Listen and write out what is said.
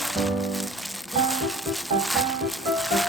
Thank you.